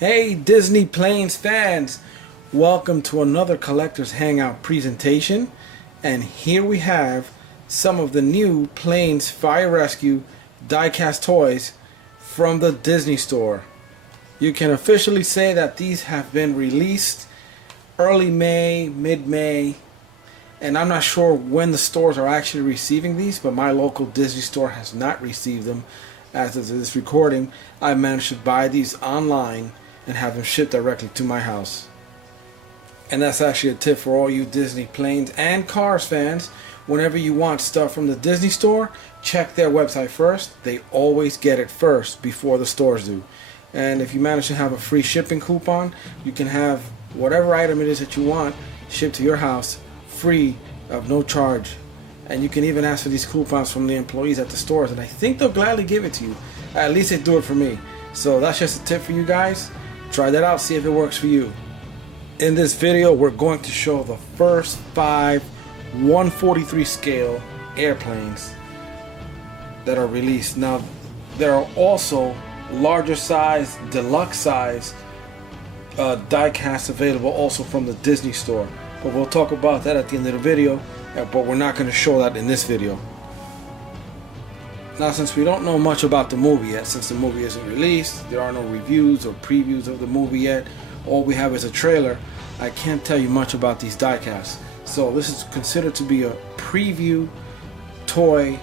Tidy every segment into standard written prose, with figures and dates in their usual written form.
Hey Disney Planes fans, welcome to another Collectors Hangout presentation, and here we have some of the new Planes Fire Rescue die-cast toys from the Disney store. You can officially say that these have been released early May, mid-May, and I'm not sure when the stores are actually receiving these, but my local Disney store has not received them. As of this recording, I managed to buy these online and have them shipped directly to my house. And that's actually a tip for all you Disney Planes and Cars fans. Whenever you want stuff from the Disney store, check their website first. They always get it first before the stores do. And if you manage to have a free shipping coupon, you can have whatever item it is that you want shipped to your house free of no charge. And you can even ask for these coupons from the employees at the stores, and I think they'll gladly give it to you. At least they do it for me. So that's just a tip for you guys. Try that out, see if it works for you. In this video, we're going to show the first 5 143 scale airplanes that are released. Now, there are also larger size, deluxe size die casts available also from the Disney store. But we'll talk about that at the end of the video, but we're not going to show that in this video. Now, since we don't know much about the movie yet, since the movie isn't released, there are no reviews or previews of the movie yet, all we have is a trailer, I can't tell you much about these diecasts. So this is considered to be a preview toy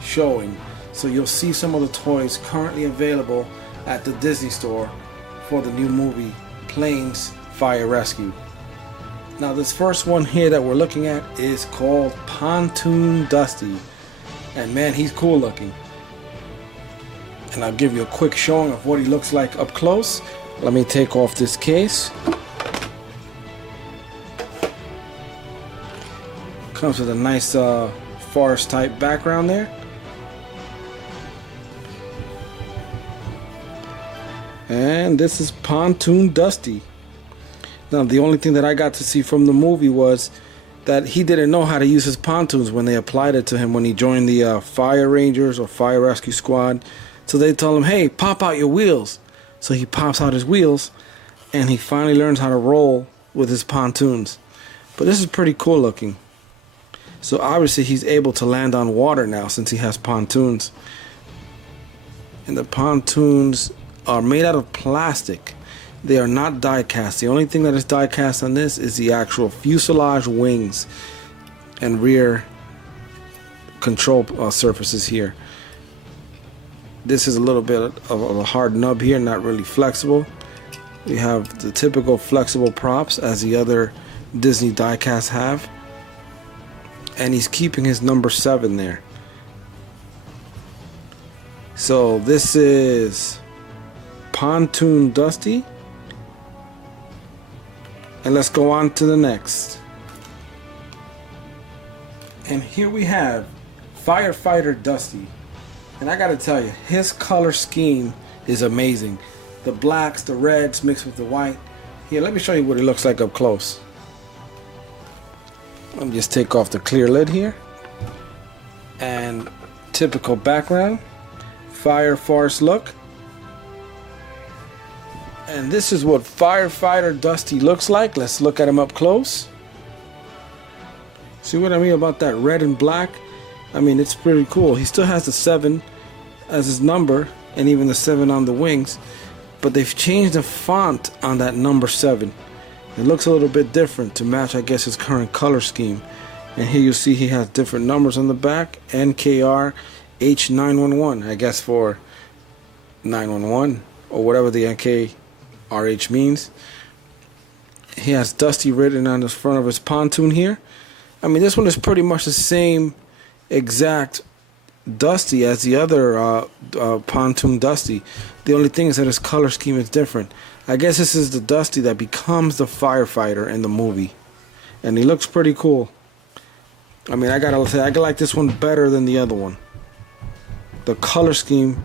showing. So you'll see some of the toys currently available at the Disney store for the new movie, Planes Fire Rescue. Now this first one here that we're looking at is called Pontoon Dusty. And man, he's cool looking. And I'll give you a quick showing of what he looks like up close. Let me take off this case. Comes with a nice forest type background there. And this is Pontoon Dusty. Now the only thing that I got to see from the movie was that he didn't know how to use his pontoons when they applied it to him when he joined the Fire Rangers or Fire Rescue Squad. So they told him, hey, pop out your wheels. So he pops out his wheels and he finally learns how to roll with his pontoons. But this is pretty cool looking. So obviously he's able to land on water now since he has pontoons. And the pontoons are made out of plastic. They are not die cast. The only thing that is die cast on this is the actual fuselage wings and rear control surfaces here. This is a little bit of a hard nub here, not really flexible. We have the typical flexible props as the other Disney die casts have. And he's keeping his number 7 there. So this is Pontoon Dusty. And let's go on to the next. And here we have Firefighter Dusty. And I gotta tell you, his color scheme is amazing. The blacks, the reds mixed with the white. Here, let me show you what he looks like up close. Let me just take off the clear lid here. And typical background. Fire forest look. And this is what Firefighter Dusty looks like. Let's look at him up close. See what I mean about that red and black? I mean, it's pretty cool. He still has the 7 as his number and even the 7 on the wings. But they've changed the font on that number 7. It looks a little bit different to match, I guess, his current color scheme. And here you see he has different numbers on the back. NKR H911, I guess for 911 or whatever the NKRH means. He has Dusty written on the front of his pontoon here. I mean, this one is pretty much the same exact Dusty as the other Pontoon Dusty. The only thing is that his color scheme is different. I guess this is the Dusty that becomes the firefighter in the movie. And he looks pretty cool. I mean, I gotta say, I like this one better than the other one. The color scheme,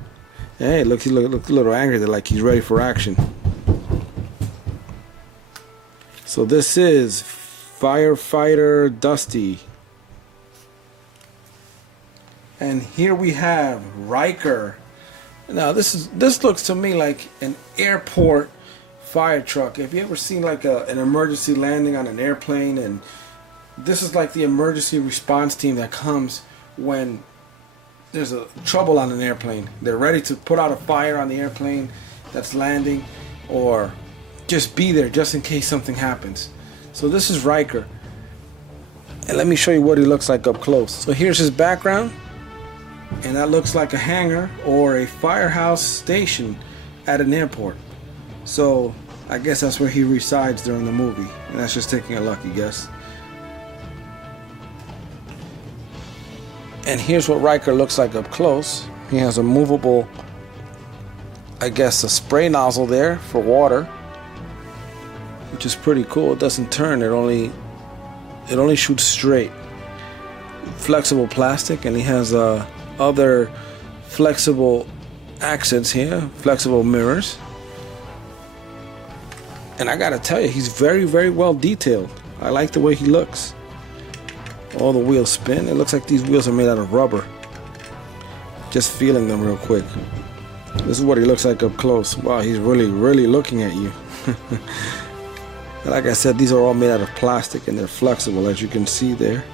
hey, look, he looks a little angry. They're like he's ready for action. So this is Firefighter Dusty. And here we have Rhykker. Now this looks to me like an airport fire truck. If you ever seen like an emergency landing on an airplane, and this is like the emergency response team that comes when there's a trouble on an airplane. They're ready to put out a fire on the airplane that's landing, or just be there just in case something happens. So this is Rhykker, and let me show you what he looks like up close. So here's his background, and that looks like a hangar or a firehouse station at an airport. So I guess that's where he resides during the movie, and that's just taking a lucky guess. And here's what Rhykker looks like up close. He has a movable, I guess, a spray nozzle there for water, which is pretty cool. It doesn't turn, it only shoots straight. Flexible plastic, and he has other flexible accents here, flexible mirrors. And I gotta tell you, he's very, very well detailed. I like the way he looks. All the wheels spin. It looks like these wheels are made out of rubber. Just feeling them real quick. This is what he looks like up close. Wow, he's really, really looking at you. Like I said, these are all made out of plastic, and they're flexible, as you can see there.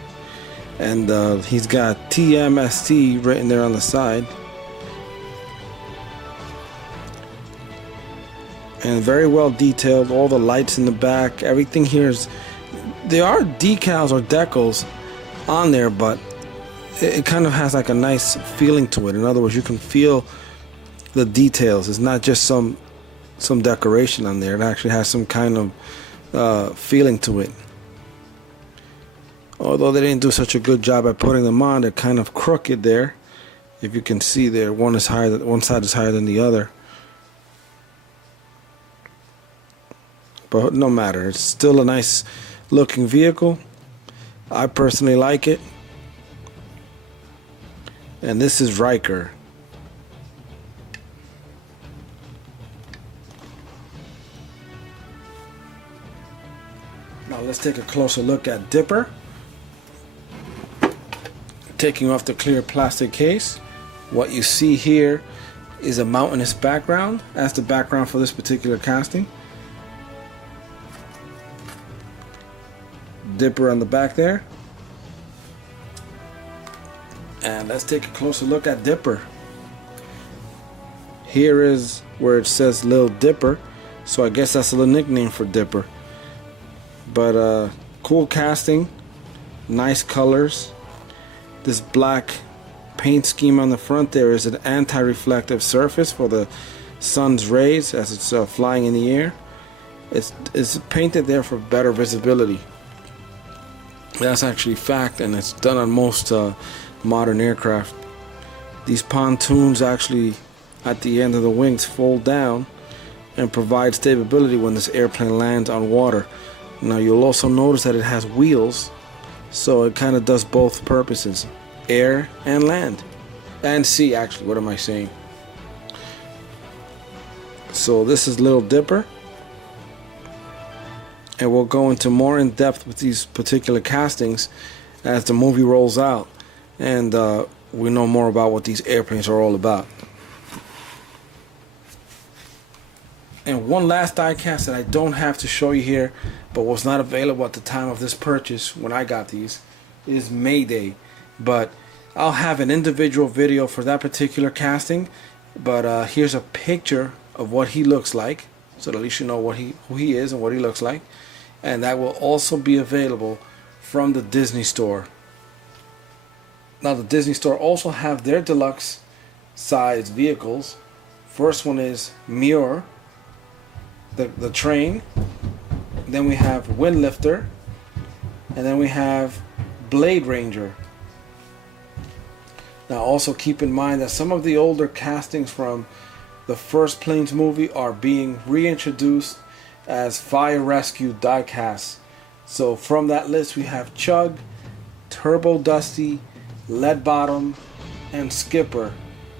And he's got TMST written there on the side. And very well detailed. All the lights in the back, everything here is... There are decals or decals on there, but it kind of has like a nice feeling to it. In other words, you can feel the details. It's not just some decoration on there. It actually has some kind of feeling to it. Although they didn't do such a good job at putting them on, they're kind of crooked there. If you can see there, one side is higher than the other. But no matter, it's still a nice looking vehicle. I personally like it. And this is Rhykker. Now let's take a closer look at Dipper. Taking off the clear plastic case, what you see here is a mountainous background. That's the background for this particular casting. Dipper on the back there. And let's take a closer look at Dipper. Here is where it says Lil Dipper, so I guess that's a little nickname for Dipper. But cool casting, nice colors. This black paint scheme on the front there is an anti-reflective surface for the sun's rays as it's flying in the air. It's painted there for better visibility. That's actually fact, and it's done on most modern aircraft. These pontoons actually, at the end of the wings, fold down and provide stability when this airplane lands on water. Now you'll also notice that it has wheels, so it kind of does both purposes, air and land, and sea actually, what am I saying? So this is Little Dipper. And we'll go into more in depth with these particular castings as the movie rolls out, and we know more about what these airplanes are all about. And one last die cast that I don't have to show you here, but was not available at the time of this purchase when I got these, is Mayday. But I'll have an individual video for that particular casting. But here's a picture of what he looks like, so at least you know who he is and what he looks like. And that will also be available from the Disney Store. Now the Disney Store also have their deluxe size vehicles. First one is Myker, the train. Then we have Windlifter, and then we have Blade Ranger. Now also keep in mind that some of the older castings from the first Planes movie are being reintroduced as fire rescue die casts. So from that list we have Chug, Turbo Dusty, Lead Bottom, and Skipper.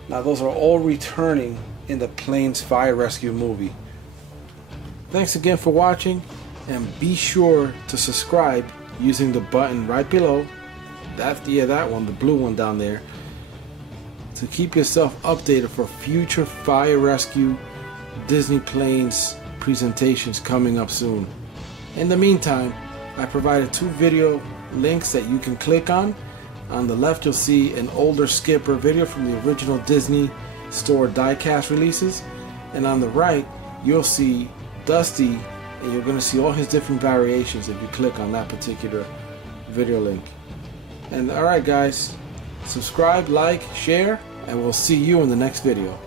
Now those are all returning in the Planes Fire Rescue movie. Thanks again for watching, and be sure to subscribe using the button right below. That one, the blue one down there, to keep yourself updated for future fire rescue Disney Planes presentations coming up soon. In the meantime, I provided 2 video links that you can click on. On the left you'll see an older Skipper video from the original Disney Store diecast releases, and on the right you'll see Dusty, and you're going to see all his different variations if you click on that particular video link. And alright guys, subscribe, like, share, and we'll see you in the next video.